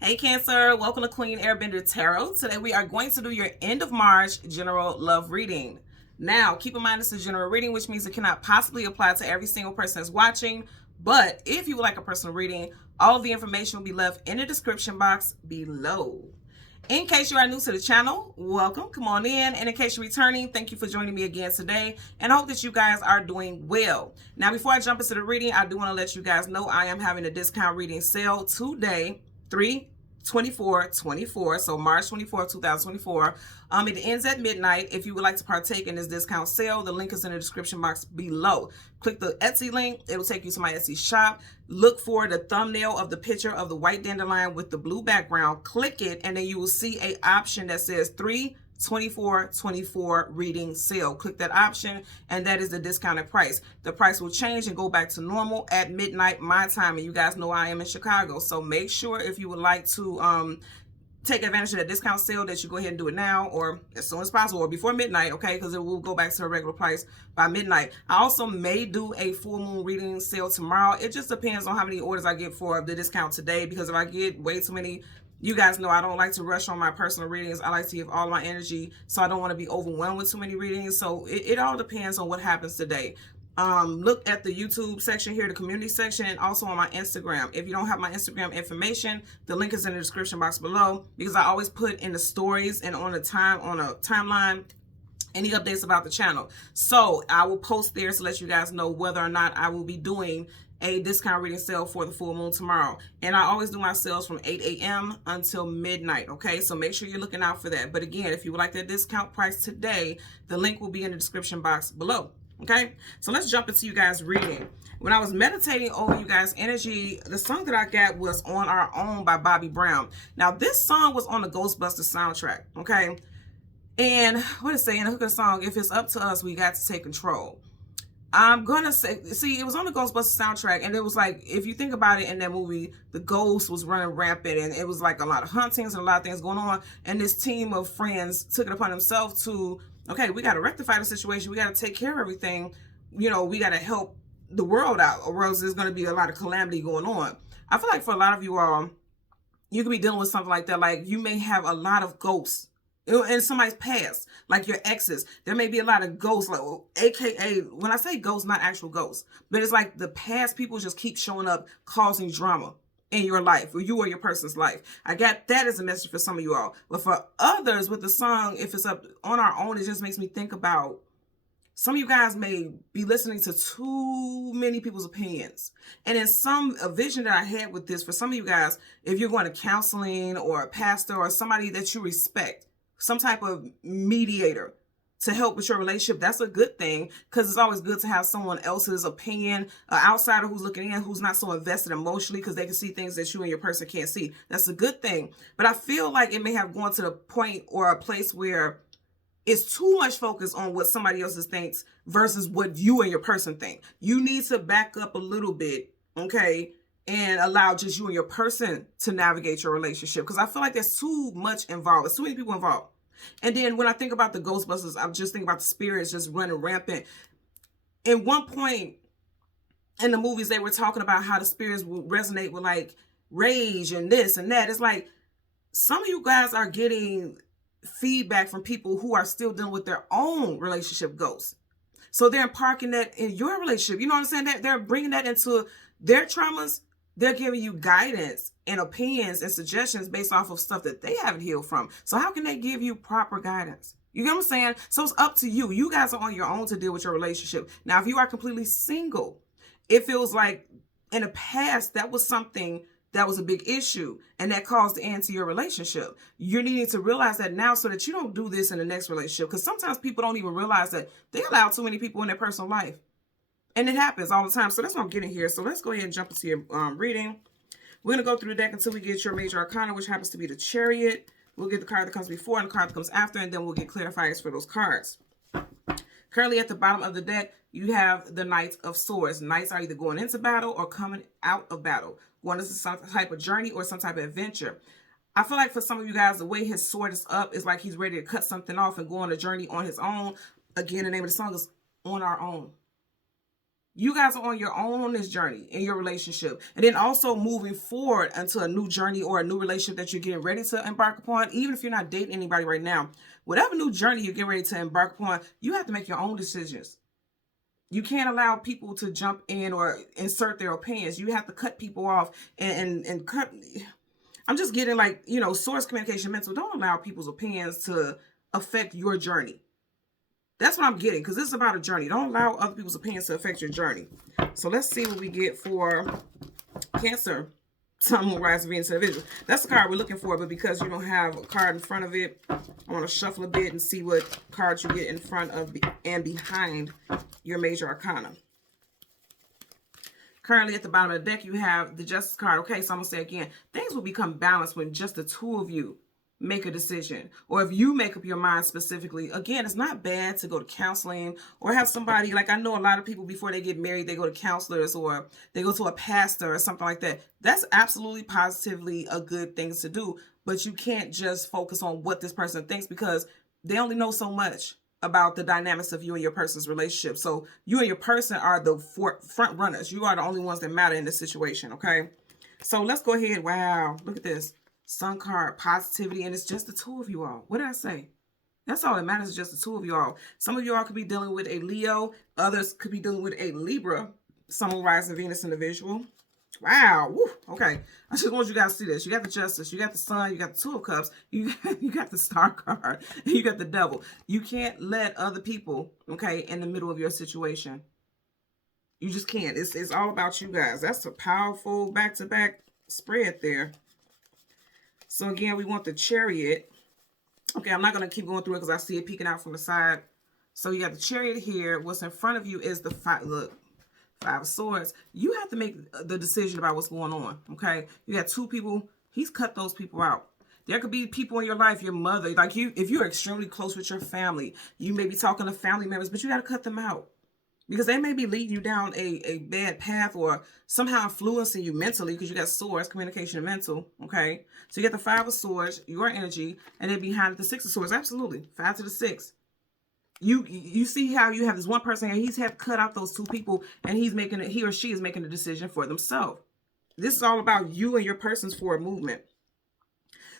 Hey Cancer, welcome to Queen Airbender Tarot. Today we are going to do your end of March general love reading. Now, keep in mind this is a general reading, which means it cannot possibly apply to every single person that's watching. But if you would like a personal reading, all of the information will be left in the description box below. In case you are new to the channel, welcome, come on in. And in case you're returning, thank you for joining me again today. And I hope that you guys are doing well. Now, before I jump into the reading, I do want to let you guys know I am having a discount reading sale today, 3/24/24, so March 24th, 2024. It ends at midnight. If you would like to partake in this discount sale, the link is in the description box below. Click the Etsy link. It will take you to my Etsy shop. Look for the thumbnail of the picture of the white dandelion with the blue background. Click it, and then you will see an option that says 3/24/24 reading sale. Click that option, and that is the discounted price. The price will change and go back to normal at midnight my time, and you guys know I am in Chicago, so make sure if you would like to take advantage of that discount sale that you go ahead and do it now or as soon as possible or before midnight, okay? Because it will go back to a regular price by midnight. I also may do a full moon reading sale tomorrow. It just depends on how many orders I get for the discount today, because if I get way too many, you guys know I don't like to rush on my personal readings. I like to give all my energy, so I don't want to be overwhelmed with too many readings. So it all depends on what happens today. Look at the YouTube section here, the community section, and also on my Instagram. If you don't have my Instagram information, the link is in the description box below, because I always put in the stories and on a timeline any updates about the channel. So I will post there to let you guys know whether or not I will be doing a discount reading sale for the full moon tomorrow. And I always do my sales from 8 a.m. until midnight, okay? So make sure you're looking out for that. But again, if you would like that discount price today, the link will be in the description box below. Okay, so let's jump into you guys reading. When I was meditating over you guys' energy, the song that I got was On Our Own by Bobby Brown. Now, this song was on the Ghostbusters soundtrack, okay? And what is saying, the hook of the song, if it's up to us, we got to take control. I'm gonna say, see, it was on the Ghostbusters soundtrack, and it was like, if you think about it, in that movie, the ghost was running rampant, and it was like a lot of huntings and a lot of things going on, and this team of friends took it upon themselves to, okay, we got to rectify the situation, we got to take care of everything, you know, we got to help the world out, or else there's going to be a lot of calamity going on. I feel like for a lot of you all, you could be dealing with something like that. Like, you may have a lot of ghosts in somebody's past, like your exes. There may be a lot of ghosts, like, aka, when I say ghosts, not actual ghosts, but it's like the past people just keep showing up causing drama in your life, or you or your person's life. I got that as a message for some of you all. But for others, with the song, if it's up on our own, it just makes me think about some of you guys may be listening to too many people's opinions. And in a vision that I had with this, for some of you guys, if you're going to counseling or a pastor or somebody that you respect, some type of mediator to help with your relationship, that's a good thing, because it's always good to have someone else's opinion, an outsider who's looking in, who's not so invested emotionally, because they can see things that you and your person can't see. That's a good thing. But I feel like it may have gone to the point or a place where it's too much focus on what somebody else thinks versus what you and your person think. You need to back up a little bit, okay, and allow just you and your person to navigate your relationship, because I feel like there's too much involved. There's too many people involved. And then when I think about the Ghostbusters, I'm just thinking about the spirits just running rampant. At one point in the movies, they were talking about how the spirits would resonate with like rage and this and that. It's like some of you guys are getting feedback from people who are still dealing with their own relationship ghosts. So they're imparting that in your relationship. You know what I'm saying? That they're bringing that into their traumas. They're giving you guidance and opinions and suggestions based off of stuff that they haven't healed from. So how can they give you proper guidance? You get what I'm saying? So it's up to you. You guys are on your own to deal with your relationship. Now, if you are completely single, it feels like in the past that was something that was a big issue and that caused the end to your relationship. You're needing to realize that now so that you don't do this in the next relationship, because sometimes people don't even realize that they allow too many people in their personal life. And it happens all the time. So that's what I'm getting here. So let's go ahead and jump into your reading. We're going to go through the deck until we get your major arcana, which happens to be the Chariot. We'll get the card that comes before and the card that comes after, and then we'll get clarifiers for those cards. Currently at the bottom of the deck, you have the Knight of Swords. Knights are either going into battle or coming out of battle. Going into some type of journey or some type of adventure. I feel like for some of you guys, the way his sword is up is like he's ready to cut something off and go on a journey on his own. Again, the name of the song is On Our Own. You guys are on your own on this journey in your relationship. And then also moving forward into a new journey or a new relationship that you're getting ready to embark upon. Even if you're not dating anybody right now, whatever new journey you're getting ready to embark upon, you have to make your own decisions. You can't allow people to jump in or insert their opinions. You have to cut people off and cut. I'm just getting like, you know, source communication mental. Don't allow people's opinions to affect your journey. That's what I'm getting, because this is about a journey. Don't allow other people's opinions to affect your journey. So let's see what we get for Cancer, Sun, Moon, Rising, Venus individual. That's the card we're looking for, but because you don't have a card in front of it, I want to shuffle a bit and see what cards you get in front of and behind your major arcana. Currently at the bottom of the deck, you have the Justice card. Okay, so I'm going to say again, things will become balanced when just the two of you make a decision, or if you make up your mind specifically. Again, it's not bad to go to counseling or have somebody, like I know a lot of people before they get married, they go to counselors or they go to a pastor or something like that. That's absolutely positively a good thing to do, but you can't just focus on what this person thinks, because they only know so much about the dynamics of you and your person's relationship. So you and your person are the front runners. You are the only ones that matter in this situation. Okay, so let's go ahead. Wow, look at this Sun card, positivity, and it's just the two of you all. What did I say? That's all that matters, is just the two of you all. Some of you all could be dealing with a Leo. Others could be dealing with a Libra, Sun, Moon, Rising, Venus individual. Wow. Woo. Okay. I just want you guys to see this. You got the Justice, you got the Sun, you got the Two of Cups, you got the Star card, and you got the Devil. You can't let other people, okay, in the middle of your situation. You just can't. It's all about you guys. That's a powerful back-to-back spread there. So again, we want the Chariot. Okay, I'm not going to keep going through it because I see it peeking out from the side. So you got the Chariot here. What's in front of you is the Five of Swords. You have to make the decision about what's going on, okay? You got two people. He's cut those people out. There could be people in your life, your mother, like you, if you're extremely close with your family, you may be talking to family members, but you got to cut them out, because they may be leading you down a bad path or somehow influencing you mentally, because you got swords, communication and mental, okay? So you got the Five of Swords, your energy, and then behind it, the Six of Swords. Absolutely. 5 to the 6. You see how you have this one person here, he's had to cut out those two people, and he or she is making a decision for themselves. This is all about you and your person's forward movement.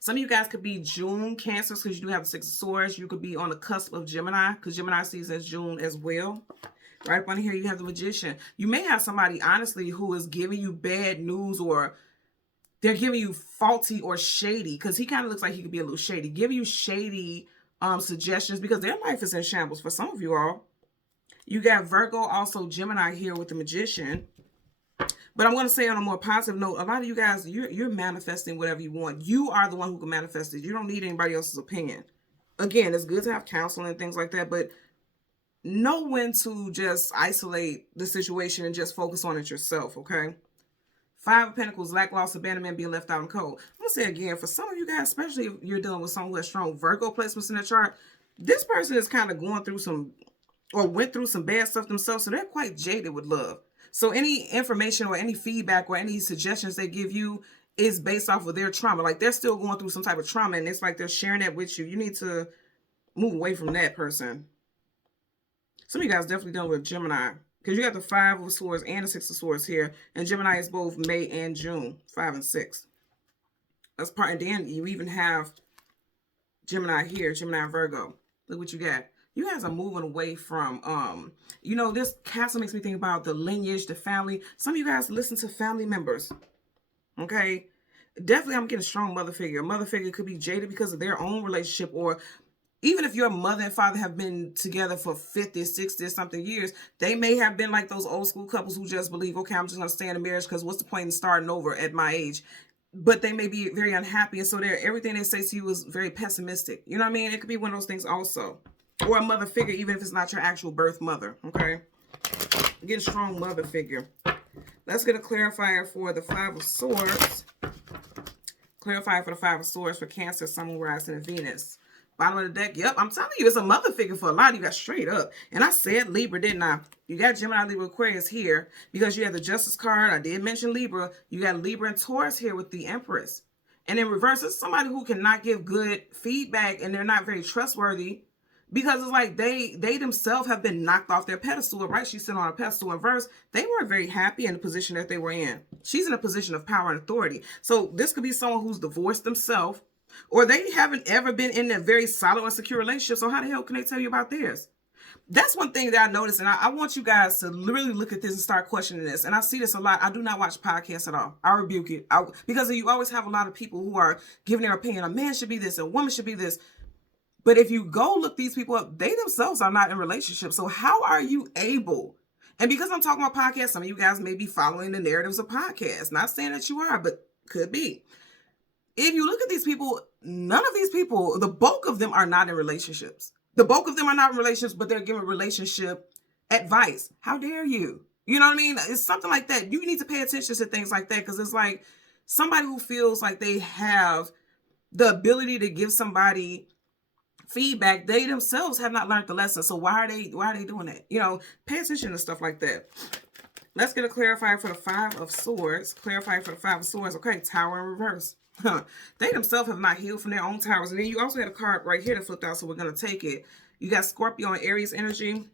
Some of you guys could be June Cancers, because you do have the Six of Swords. You could be on the cusp of Gemini, because Gemini sees as June as well. Right up on here, you have the Magician. You may have somebody, honestly, who is giving you bad news, or they're giving you faulty or shady, because he kind of looks like he could be a little shady. Giving you shady suggestions, because their life is in shambles for some of you all. You got Virgo, also Gemini here with the Magician. But I'm going to say on a more positive note, a lot of you guys, you're manifesting whatever you want. You are the one who can manifest it. You don't need anybody else's opinion. Again, it's good to have counseling and things like that, but know when to just isolate the situation and just focus on it yourself, okay? Five of Pentacles, lack, loss, abandonment, being left out in cold. I'm going to say again, for some of you guys, especially if you're dealing with someone who has strong Virgo placements in their chart, this person is kind of going through some, or went through some bad stuff themselves, so they're quite jaded with love. So any information or any feedback or any suggestions they give you is based off of their trauma. Like they're still going through some type of trauma, and it's like they're sharing that with you. You need to move away from that person. Some of you guys definitely dealing with Gemini, because you got the Five of Swords and the Six of Swords here. And Gemini is both May and June, 5 and 6. That's part. And then you even have Gemini here, Gemini and Virgo. Look what you got. You guys are moving away from, you know, this castle makes me think about the lineage, the family. Some of you guys listen to family members, okay? Definitely, I'm getting a strong mother figure. A mother figure could be jaded because of their own relationship, or even if your mother and father have been together for 50, 60 something years, they may have been like those old school couples who just believe, okay, I'm just going to stay in a marriage because what's the point in starting over at my age? But they may be very unhappy, and so everything they say to you is very pessimistic. You know what I mean? It could be one of those things also. Or a mother figure, even if it's not your actual birth mother, okay? Get a strong mother figure. Let's get a clarifier for the Five of Swords. Clarifier for the Five of Swords for Cancer, Sun, Moon, Rising, and Venus. Bottom of the deck, yep, I'm telling you, it's a mother figure for a lot of you guys, straight up. And I said Libra, didn't I? You got Gemini, Libra, Aquarius here because you have the Justice card. I did mention Libra. You got Libra and Taurus here with the Empress. And in reverse, it's somebody who cannot give good feedback, and they're not very trustworthy Because it's like they themselves have been knocked off their pedestal, right? She's sitting on a pedestal in verse. They weren't very happy in the position that they were in. She's in a position of power and authority. So this could be someone who's divorced themselves, or they haven't ever been in a very solid or secure relationship. So how the hell can they tell you about theirs? That's one thing that I noticed, and I want you guys to really look at this and start questioning this. And I see this a lot. I do not watch podcasts at all. I rebuke it. Because you always have a lot of people who are giving their opinion. A man should be this, a woman should be this. But if you go look these people up, they themselves are not in relationships. So how are you able? And because I'm talking about podcasts, some of you guys may be following the narratives of podcasts. Not saying that you are, but could be. If you look at these people, none of these people, the bulk of them are not in relationships. The bulk of them are not in relationships, but they're giving relationship advice. How dare you? You know what I mean? It's something like that. You need to pay attention to things like that, because it's like somebody who feels like they have the ability to give somebody feedback, they themselves have not learned the lesson. So why are they doing that? You know, pay attention to stuff like that. Let's get a clarifier for the Five of Swords. Clarifying for the Five of Swords. Okay, Tower in reverse. They themselves have not healed from their own towers. And then you also had a card right here that flipped out, so we're going to take it. You got Scorpio and Aries energy.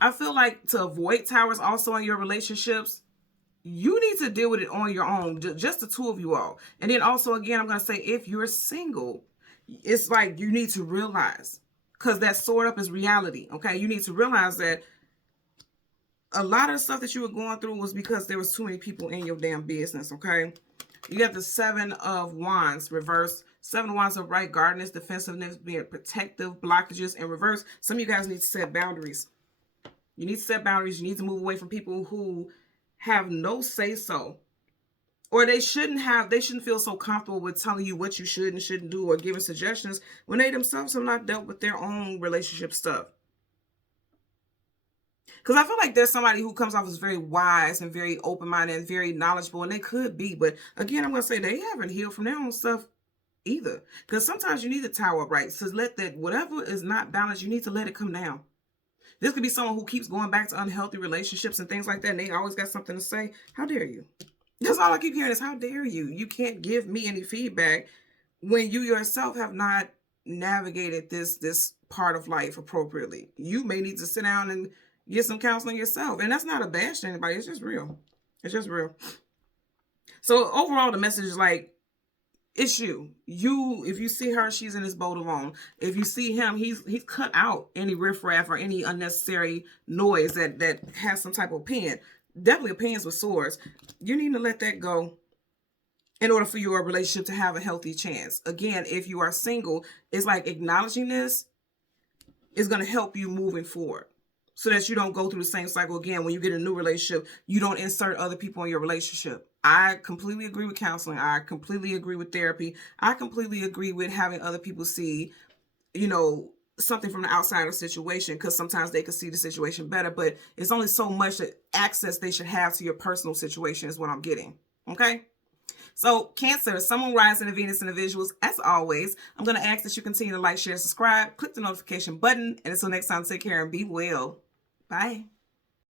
I feel like to avoid towers also in your relationships, you need to deal with it on your own, just the two of you all. And then also, again, I'm going to say, if you're single, it's like you need to realize, because that sword up is reality, okay? You need to realize that a lot of stuff that you were going through was because there was too many people in your damn business, okay? You got the Seven of Wands reverse. Seven of Wands upright, guardedness, defensiveness, being protective, blockages in reverse. Some of you guys need to set boundaries. You need to set boundaries. You need to move away from people who have no say-so. Or they shouldn't feel so comfortable with telling you what you should and shouldn't do, or giving suggestions when they themselves have not dealt with their own relationship stuff. Because I feel like there's somebody who comes off as very wise and very open-minded and very knowledgeable, and they could be. But again, I'm going to say they haven't healed from their own stuff either. Because sometimes you need to tower up, right? So let that, whatever is not balanced, you need to let it come down. This could be someone who keeps going back to unhealthy relationships and things like that, and they always got something to say. How dare you? That's all I keep hearing is, how dare you? You can't give me any feedback when you yourself have not navigated this part of life appropriately. You may need to sit down and get some counseling yourself. And that's not a bash to anybody. It's just real. It's just real. So overall, the message is like, it's you. If you see her, she's in this boat alone. If you see him, he's cut out any riffraff or any unnecessary noise that has some type of opinion. Definitely opinions with swords. You need to let that go in order for your relationship to have a healthy chance. Again, if you are single, it's like acknowledging this is going to help you moving forward, so that you don't go through the same cycle again. When you get a new relationship, you don't insert other people in your relationship. I completely agree with counseling. I completely agree with therapy. I completely agree with having other people see, you know, something from the outside of the situation, because sometimes they can see the situation better, but it's only so much access they should have to your personal situation is what I'm getting. Okay. So Cancer, Sun, Moon, Rising, and Venus in the visuals. As always, I'm going to ask that you continue to like, share, subscribe, click the notification button. And until next time, take care and be well. Bye.